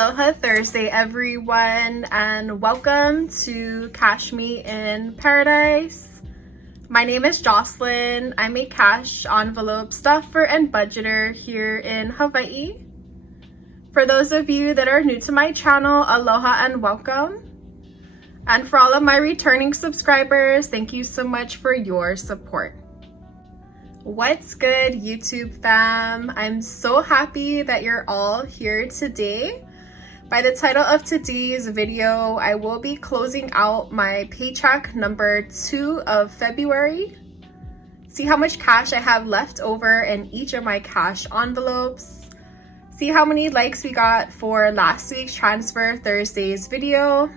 Aloha Thursday, everyone, and welcome to Cashmeinparadise. My name is Jocelyn. I'm a cash envelope stuffer and budgeter here in Hawaii. For those of you that are new to my channel, aloha and welcome. And for all of my returning subscribers, thank you so much for your support. What's good, YouTube fam? I'm so happy that you're all here today. By the title of today's video, I will be closing out my paycheck number 2 of February. See how much cash I have left over in each of my cash envelopes. See how many likes we got for last week's Transfer Thursday's video.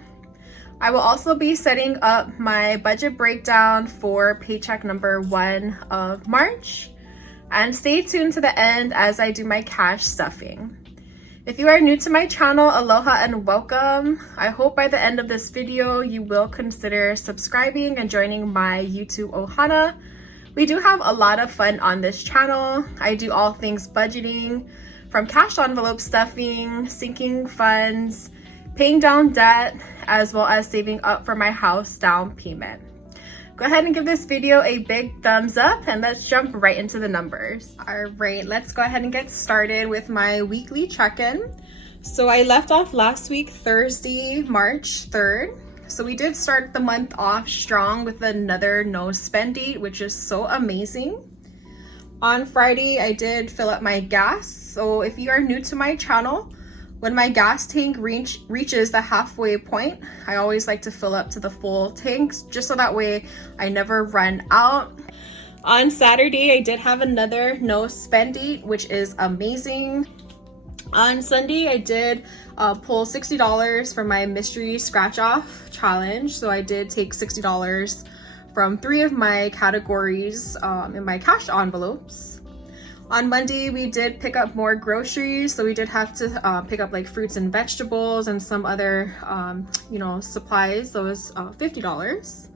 I will also be setting up my budget breakdown for paycheck number 1 of March. And stay tuned to the end as I do my cash stuffing. If you are new to my channel, aloha and welcome. I hope by the end of this video, you will consider subscribing and joining my YouTube ohana. We do have a lot of fun on this channel. I do all things budgeting, from cash envelope stuffing, sinking funds, paying down debt, as well as saving up for my house down payment. Go ahead and give this video a big thumbs up and let's jump right into the numbers. All right, let's go ahead and get started with my weekly check-in. So I left off last week, Thursday, March 3rd. So we did start the month off strong with another no spend date, which is so amazing. On Friday, I did fill up my gas. So if you are new to my channel, when my gas tank reaches the halfway point, I always like to fill up to the full tanks, just so that way I never run out. On Saturday, I did have another no spend date, which is amazing. On Sunday, I did pull $60 for my mystery scratch off challenge. So I did take $60 from 3 of my categories in my cash envelopes. On Monday, we did pick up more groceries, so we did have to pick up like fruits and vegetables and some other, supplies. So it was $50.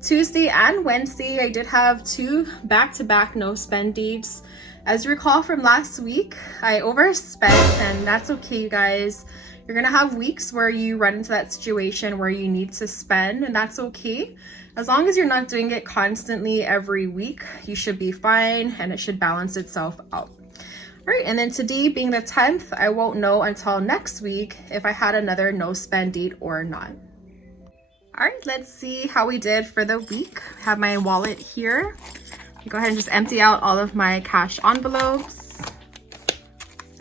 Tuesday and Wednesday, I did have 2 back-to-back no spend dates. As you recall from last week, I overspent, and that's okay, you guys. You're gonna have weeks where you run into that situation where you need to spend, and that's okay. As long as you're not doing it constantly every week, you should be fine and it should balance itself out. All right, and then today being the 10th, I won't know until next week if I had another no spend date or not. All right, let's see how we did for the week. I have my wallet here. Go ahead and just empty out all of my cash envelopes.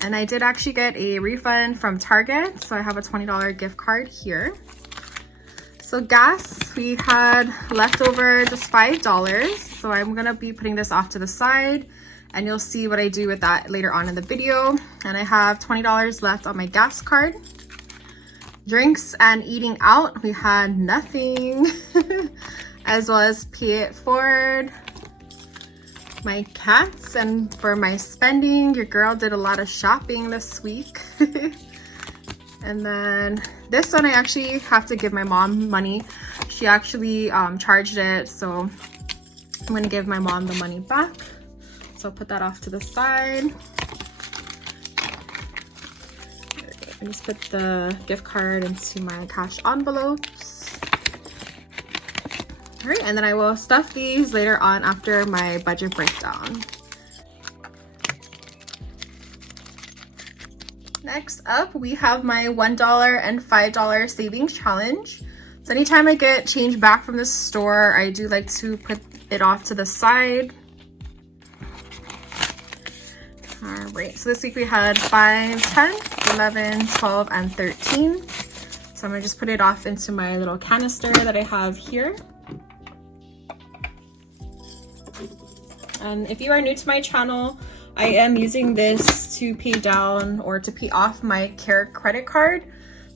And I did actually get a refund from Target, so I have a $20 gift card here. So gas, we had left over just $5. So I'm gonna be putting this off to the side and you'll see what I do with that later on in the video. And I have $20 left on my gas card. Drinks and eating out, we had nothing, as well as pay it forward. My cats, and for my spending, your girl did a lot of shopping this week. And then this one, I actually have to give my mom money. She actually charged it, so I'm gonna give my mom the money back. So I'll put that off to the side. And just put the gift card into my cash envelopes. All right, and then I will stuff these later on after my budget breakdown. Next up, we have my $1 and $5 savings challenge. So anytime I get change back from the store, I do like to put it off to the side. All right, so this week we had 5, 10, 11, 12, and 13. So I'm gonna just put it off into my little canister that I have here. And if you are new to my channel, I am using this to pay down or to pay off my Care credit card.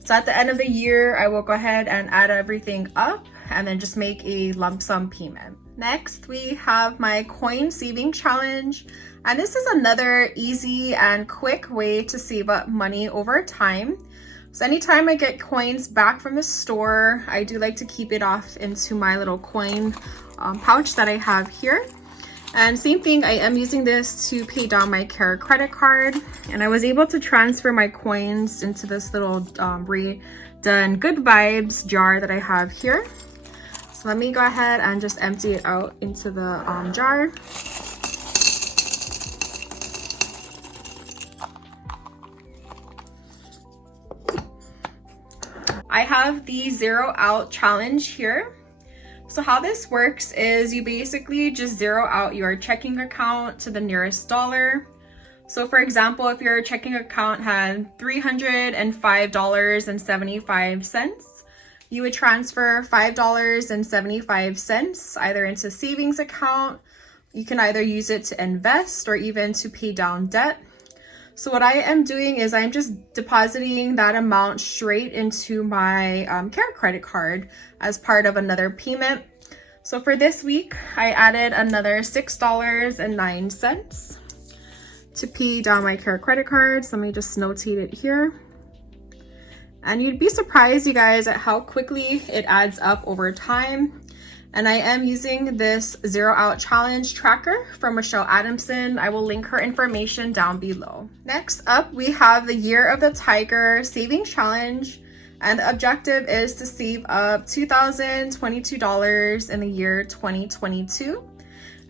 So at the end of the year, I will go ahead and add everything up and then just make a lump sum payment. Next, we have my coin saving challenge. And this is another easy and quick way to save up money over time. So anytime I get coins back from the store, I do like to keep it off into my little coin pouch that I have here. And same thing, I am using this to pay down my Care credit card. And I was able to transfer my coins into this little redone Good Vibes jar that I have here. So let me go ahead and just empty it out into the jar. I have the 0 out challenge here. So how this works is you basically just zero out your checking account to the nearest dollar. So for example, if your checking account had $305.75, you would transfer $5.75 either into savings account. You can either use it to invest or even to pay down debt. So what I am doing is I'm just depositing that amount straight into my Care credit card as part of another payment. So for this week, I added another $6.09 to pay down my Care credit card. So let me just notate it here. And you'd be surprised, you guys, at how quickly it adds up over time. And I am using this 0 out challenge tracker from Rochelle Adamson. I will link her information down below. Next up, we have the Year of the Tiger Savings Challenge. And the objective is to save up $2,022 in the year 2022.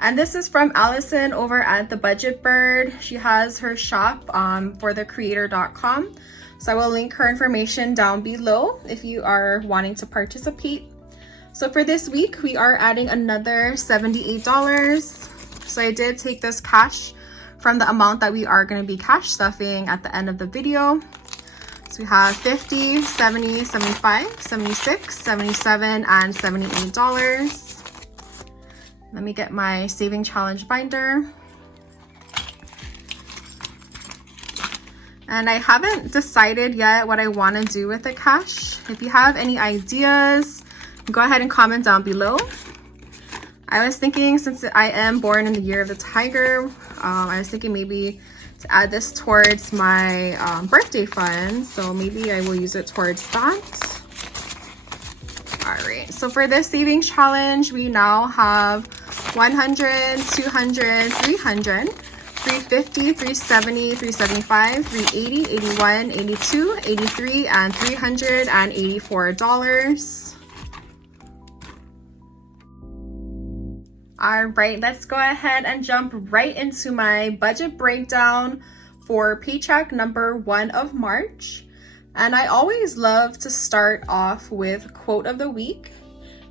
And this is from Allison over at The Budget Bird. She has her shop for thecreator.com. So I will link her information down below if you are wanting to participate. So for this week, we are adding another $78. So I did take this cash from the amount that we are going to be cash stuffing at the end of the video. So we have $50, $70, $75, $76, $77, and $78. Let me get my saving challenge binder. And I haven't decided yet what I want to do with the cash. If you have any ideas, go ahead and comment down below. I was thinking, since I am born in the Year of the Tiger, I was thinking maybe to add this towards my birthday fund. So maybe I will use it towards that. All right, so for this savings challenge, we now have 100, 200, 300, 350, 370, 375, 380, 81, 82, 83, and $384. All right, let's go ahead and jump right into my budget breakdown for paycheck number 1 of March. And I always love to start off with quote of the week.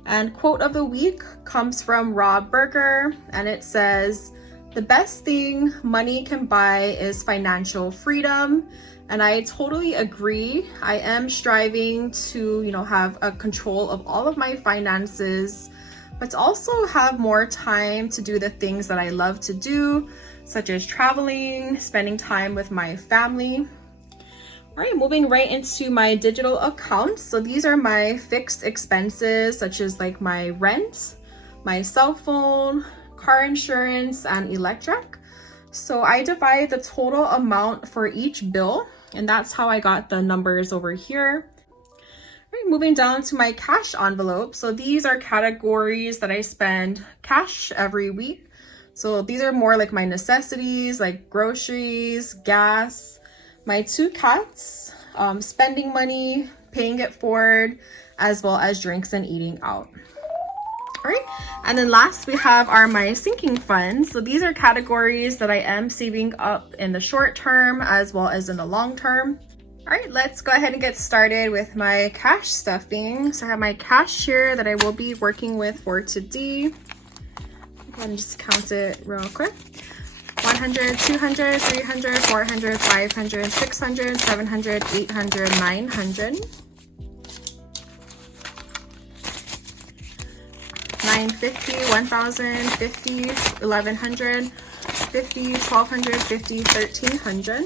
And quote of the week comes from Rob Berger, and it says, "The best thing money can buy is financial freedom." And I totally agree. I am striving to, have a control of all of my finances, but to also have more time to do the things that I love to do, such as traveling, spending time with my family. All right, moving right into my digital accounts. So these are my fixed expenses, such as like my rent, my cell phone, car insurance, and electric. So I divide the total amount for each bill, and that's how I got the numbers over here. All right, moving down to my cash envelope. So these are categories that I spend cash every week. So these are more like my necessities, like groceries, gas, my 2 cats, spending money, paying it forward, as well as drinks and eating out. All right, and then last we have my sinking funds. So these are categories that I am saving up in the short term as well as in the long term. All right, let's go ahead and get started with my cash stuffing. So I have my cash here that I will be working with for today. Go ahead and just count it real quick. 100, 200, 300, 400, 500, 600, 700, 800, 900. 950, 1000, 50, 1100, 50, 1200, 50, 1300.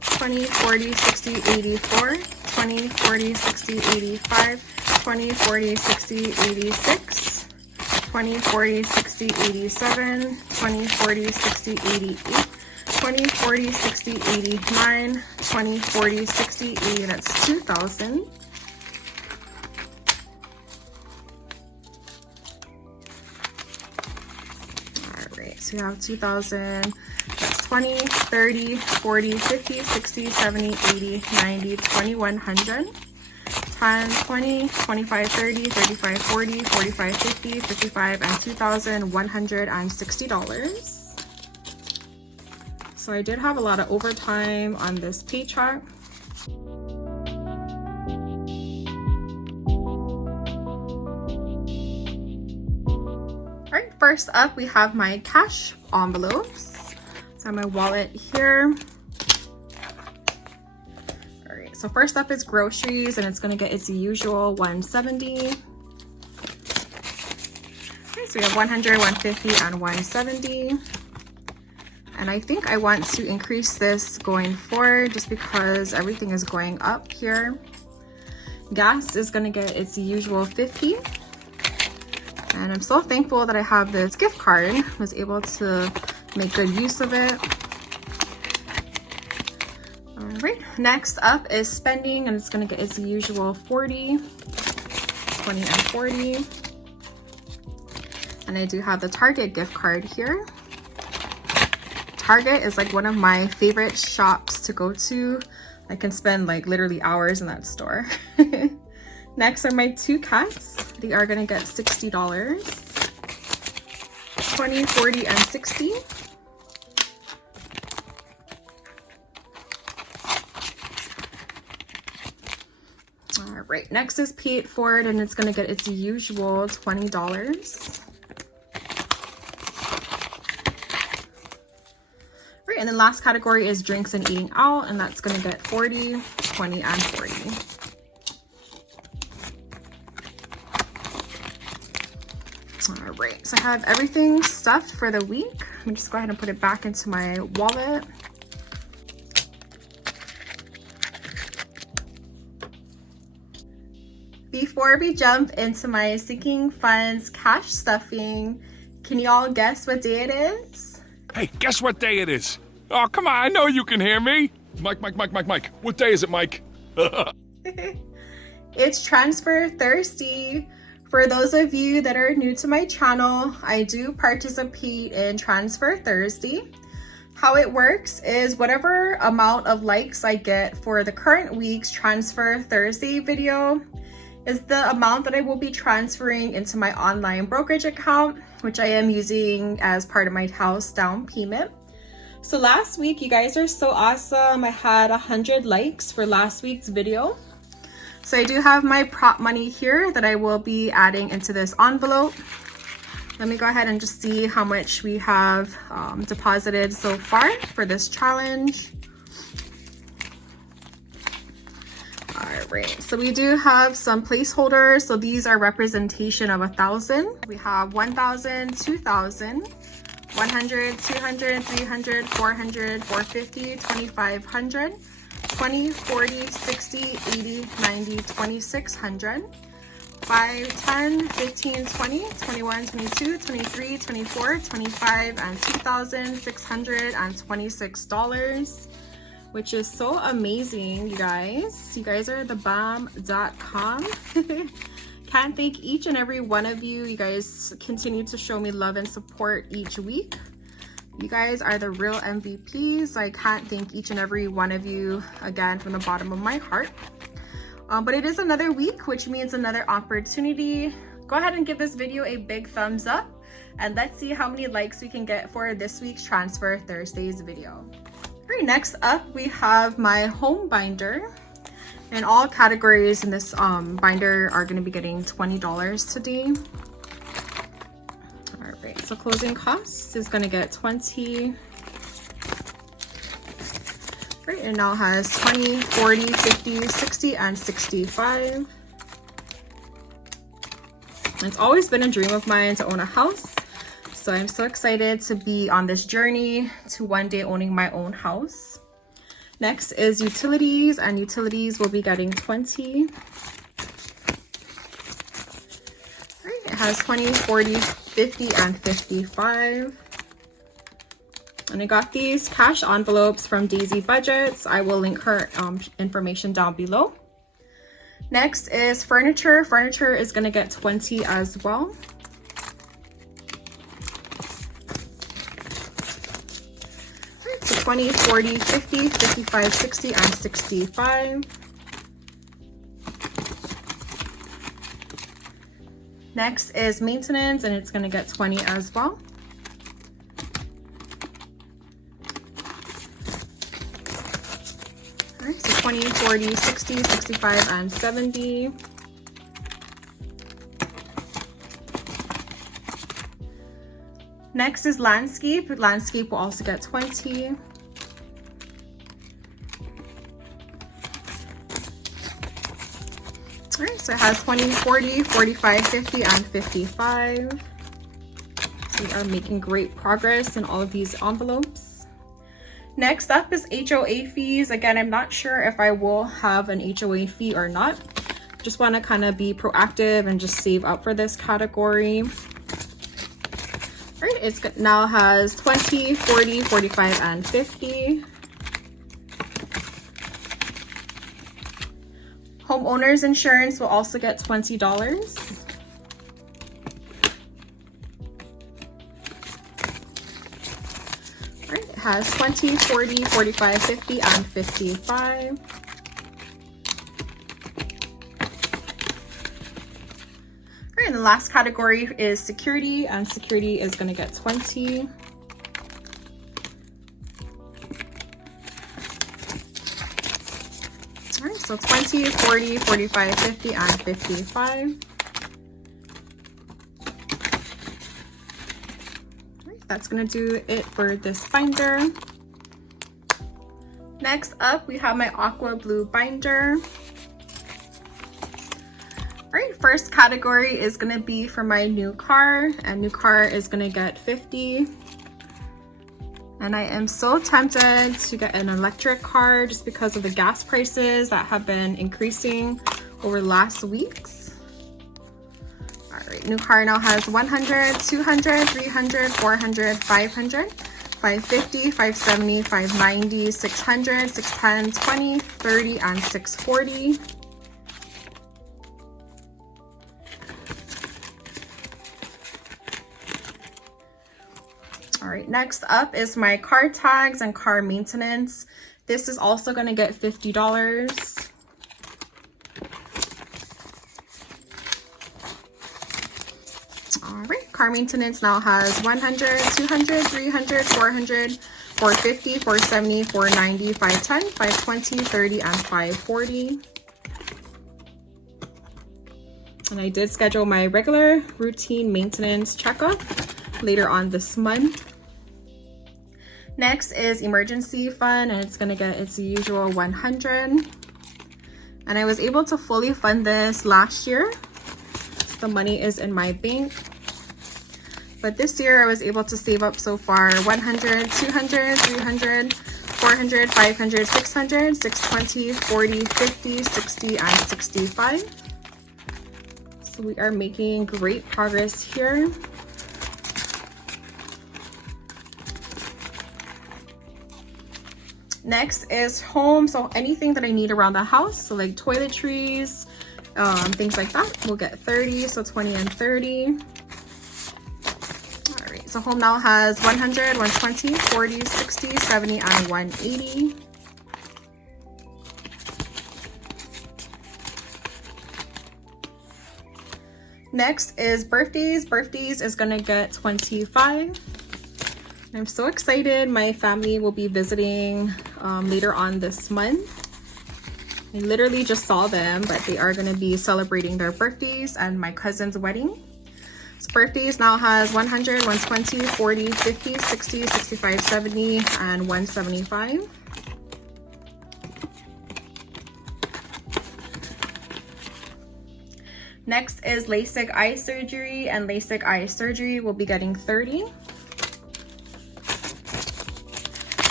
20, 40, 60, 84, 20, 40, 60, 85, 20, 40, 60, 86, 20, 40, 60, 87, 20, 40, 60, 88, 20, 40, 60, 89, 20, 40, 60, 80, that's 2,000. So you have 2,000, that's 20, 30, 40, 50, 60, 70, 80, 90, 20, 100. 10, 20, 25, 30, 35, 40, 45, 50, 55, and $2,160. So I did have a lot of overtime on this paycheck. Alright, first up we have my cash envelopes. So I have my wallet here. Alright, so first up is groceries, and it's gonna get its usual 170. Okay, so we have 100, 150, and 170. And I think I want to increase this going forward just because everything is going up here. Gas is gonna get its usual 50. And I'm so thankful that I have this gift card. I was able to make good use of it. All right, next up is spending, and it's gonna get its usual 40, 20, and 40. And I do have the Target gift card here. Target is like one of my favorite shops to go to. I can spend like literally hours in that store. Next are my two cats. They are gonna get $60. 20, 40, and 60. All right, next is Pay It Forward, and it's gonna get its usual $20. And then last category is drinks and eating out, and that's going to get 40, 20, and 40. All right, so I have everything stuffed for the week. Let me just go ahead and put it back into my wallet. Before we jump into my sinking funds cash stuffing, can you all guess what day it is? Hey, guess what day it is? Oh, come on, I know you can hear me. Mike. What day is it, Mike? It's Transfer Thursday. For those of you that are new to my channel, I do participate in Transfer Thursday. How it works is whatever amount of likes I get for the current week's Transfer Thursday video is the amount that I will be transferring into my online brokerage account, which I am using as part of my house down payment. So last week, you guys are so awesome. I had 100 likes for last week's video. So I do have my prop money here that I will be adding into this envelope. Let me go ahead and just see how much we have deposited so far for this challenge. All right, so we do have some placeholders. So these are representation of 1,000. We have 1,000, 2,000, 100, 200, 300, 400, 450, 2,500, 20, 40, 60, 80, 90, 2,600, 5, 10, 15, 20, 21, 22, 23, 24, 25, and $2,626, which is so amazing, you guys. You guys are the bomb.com. Can't thank each and every one of you. You guys continue to show me love and support each week. You guys are the real MVPs. I can't thank each and every one of you again from the bottom of my heart. But it is another week, which means another opportunity. Go ahead and give this video a big thumbs up, and let's see how many likes we can get for this week's Transfer Thursdays video. All right, next up we have my home binder. And all categories in this binder are going to be getting $20 today. All right, so closing costs is going to get 20. Right, it now has 20, 40, 50, 60, and 65. It's always been a dream of mine to own a house. So I'm so excited to be on this journey to one day owning my own house. Next is utilities, and utilities will be getting 20. Right, it has 20, 40, 50, and 55. And I got these cash envelopes from Daisy Budgets. I will link her information down below. Next is furniture. Furniture is going to get 20 as well. 20, 40, 50, 55, 60, and 65. Next is maintenance, and it's gonna get 20 as well. All right, so 20, 40, 60, 65, and 70. Next is landscape. Landscape will also get 20. All right, so it has 20, 40, 45, 50, and 55. So we are making great progress in all of these envelopes. Next up is HOA fees. Again, I'm not sure if I will have an HOA fee or not. Just want to kind of be proactive and just save up for this category. All right, it now has 20, 40, 45, and 50. Homeowners insurance will also get $20. All right, it has 20, 40, 45, 50, and 55. All right, and the last category is security, and security is going to get 20. All right, so 20, 40, 45, 50, and 55. All right, that's going to do it for this binder. Next up, we have my Aqua Blue binder. All right, first category is going to be for my new car, and new car is going to get 50. And I am so tempted to get an electric car just because of the gas prices that have been increasing over the last weeks. All right, new car now has 100, 200, 300, 400, 500, 550, 570, 590, 600, 610, 20, 30, and 640. All right, next up is my car tags and car maintenance. This is also going to get $50. All right, car maintenance now has 100, 200, 300, 400, 450, 470, 490, 510, 520, 30, and 540. And I did schedule my regular routine maintenance checkup later on this month. Next is emergency fund, and it's gonna get its usual 100. And I was able to fully fund this last year, so the money is in my bank. But this year I was able to save up so far 100, 200, 300, 400, 500, 600, 620, 40, 50, 60, and 65. So we are making great progress here. Next is home, so anything that I need around the house, so like toiletries, things like that, will get 30, so 20 and 30. All right, so home now has 100, 120, 40, 60, 70, and 180. Next is birthdays. Birthdays is gonna get 25. I'm so excited. My family will be visiting later on this month. I literally just saw them, but they are going to be celebrating their birthdays and my cousin's wedding. So birthdays now has 100, 120, 40, 50, 60, 65, 70, and 175. Next is LASIK eye surgery, and LASIK eye surgery will be getting 30.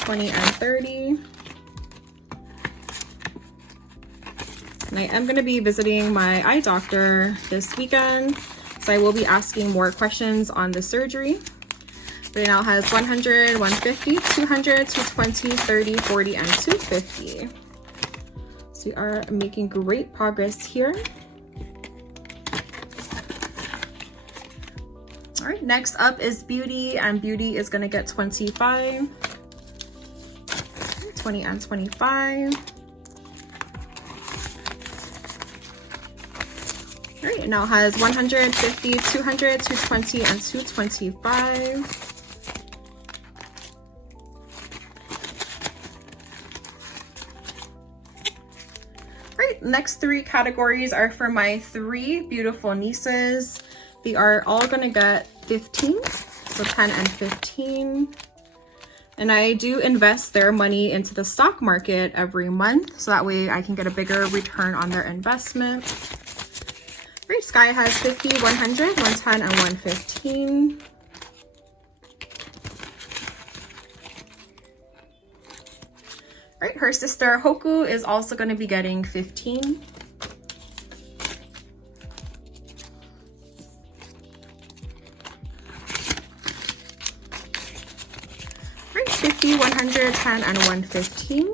20 and 30. And I am going to be visiting my eye doctor this weekend, so I will be asking more questions on the surgery. Right now it has 100, 150, 200, 220, 30, 40, and 250. So we are making great progress here. All right, next up is beauty, and beauty is going to get 25. 20, and 25. All right, it now has 150, 200, 220, and 225. Next three categories are for my three beautiful nieces. They are all gonna get 15, so 10 and 15. And I do invest their money into the stock market every month, so that way I can get a bigger return on their investment. Right, Sky has 50, 100, 110, and 115. Right, her sister Hoku is also going to be getting 15. Right, 50, 100, 10, and 115.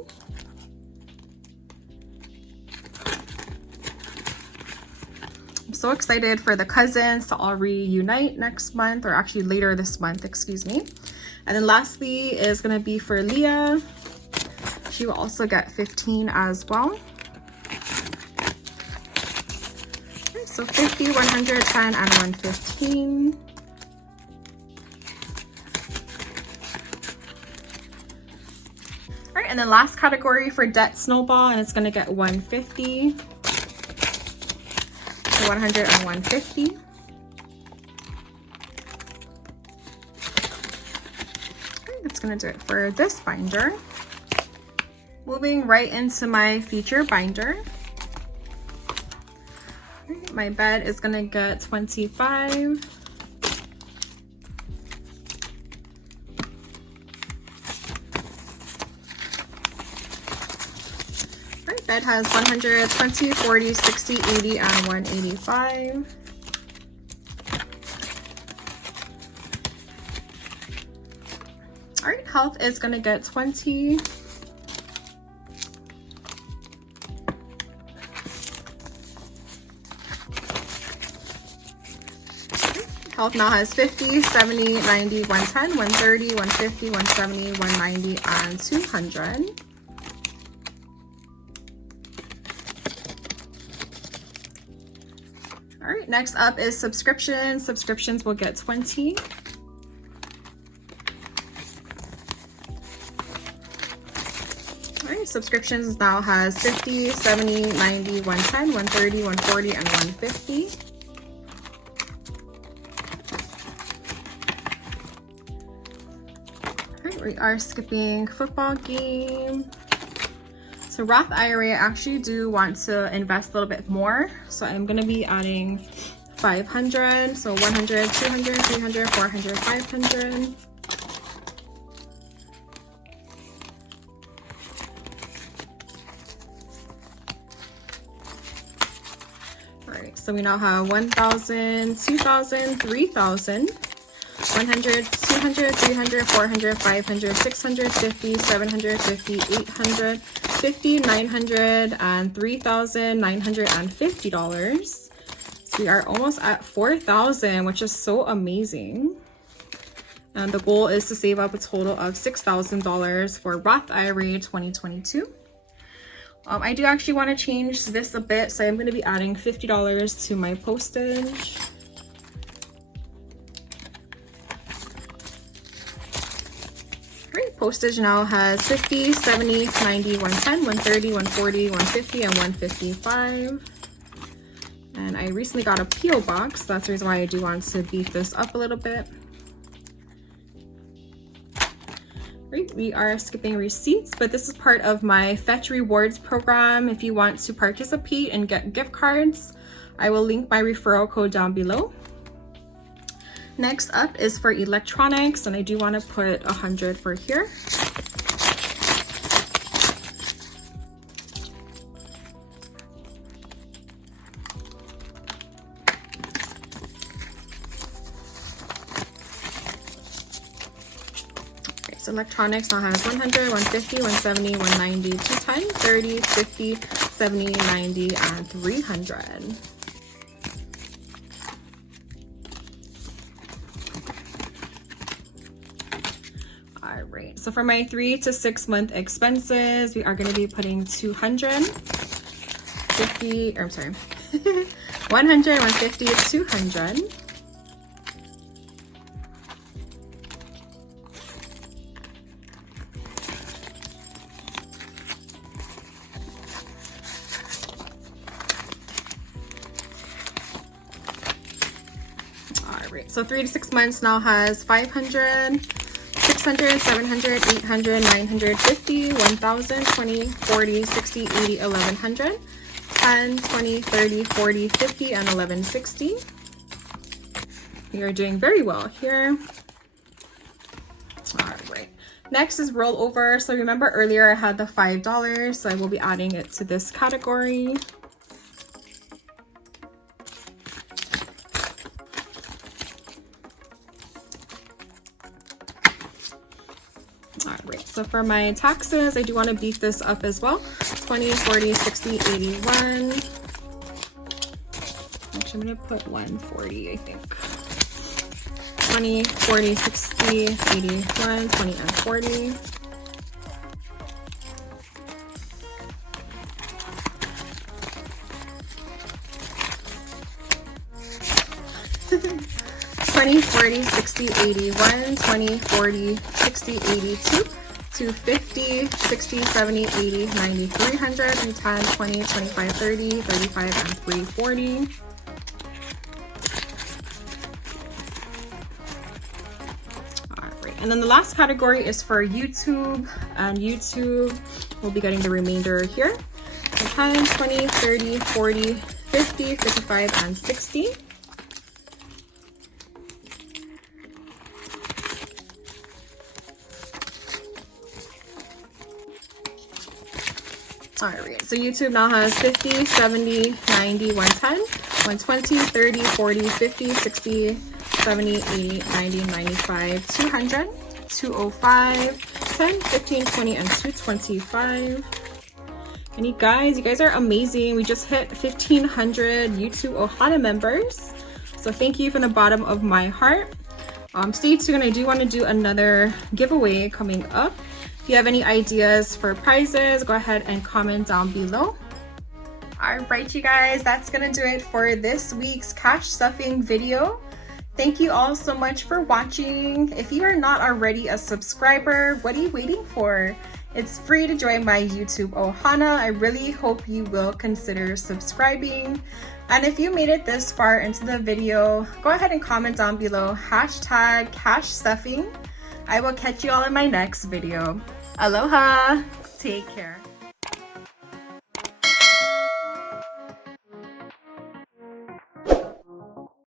I'm so excited for the cousins to all reunite next month, or actually later this month, excuse me. And then lastly is going to be for Leah. She will also get 15 as well. Okay, so 50, 100, 10, and 115. All right, and then last category for Debt Snowball, and it's gonna get 150. So 100 and 150. Okay, that's gonna do it for this binder. Moving right into my feature binder. My bed is gonna get 25. Right, bed has 100, 20, 40, 60, 80, and 185. All right, health is gonna get 20. Health now has 50, 70, 90, 110, 130, 150, 170, 190, and 200. All right, next up is subscriptions. Subscriptions will get 20. All right, subscriptions now has 50, 70, 90, 110, 130, 140, and 150. We are skipping football game. So Roth IRA, I actually do want to invest a little bit more. So I'm going to be adding 500. So 100, 200, 300, 400, 500. All right, so we now have 1,000, 2,000, 3,000. 100, 200, 300, 400, 500, 650, 750, 850, 900, and $3,950. So we are almost at 4,000, which is so amazing. And the goal is to save up a total of $6,000 for Roth IRA 2022. I do actually want to change this a bit, so I'm going to be adding $50 to my postage. Postage now has 50, 70, 90, 110, 130, 140, 150, and 155. And I recently got a P.O. box. That's the reason why I do want to beef this up a little bit. Right, we are skipping receipts, but this is part of my Fetch Rewards program. If you want to participate and get gift cards, I will link my referral code down below. Next up is for electronics, and I do want to put 100 for here. Okay, so electronics now has 100, 150, 170, 190, 210, 30, 50, 70, 90, and 300. All right, so for my 3 to 6 month expenses, we are going to be putting 150, 100, 150, 200. So 3 to 6 months now has 500, 600, 700, 800, 950, 1000, 20, 40, 60, 80, 1100, 10, 20, 30, 40, 50, and 1160. We are doing very well here. All right. Next is rollover. So remember earlier I had the $5, so I will be adding it to this category. Alright, so for my taxes, I do want to beef this up as well. 20, 40, 60, 81. Actually, I'm going to put 140, I think. 20, 40, 60, 81, 20, and 40. $20, 40, 60, 81, 20, 40, 60, 82, 250, 60, 70, 80, 90, 300, and 10, 20, 25, 30, 35, and 340. Alright, and then the last category is for YouTube, and YouTube will be getting the remainder here. So 10, 20, 30, 40, 50, 55, and 60. Alright, so YouTube now has 50, 70, 90, 110, 120, 30, 40, 50, 60, 70, 80, 90, 95, 200, 205, 10, 15, 20, and 225. And you guys are amazing. We just hit 1,500 YouTube Ohana members. So thank you from the bottom of my heart. Stay tuned. I do want to do another giveaway coming up. If you have any ideas for prizes, go ahead and comment down below. All right, you guys, that's gonna do it for this week's cash stuffing video. Thank you all so much for watching. If you are not already a subscriber, what are you waiting for? It's free to join my YouTube Ohana. I really hope you will consider subscribing. And if you made it this far into the video, go ahead and comment down below hashtag cash stuffing. I will catch you all in my next video. Aloha, take care.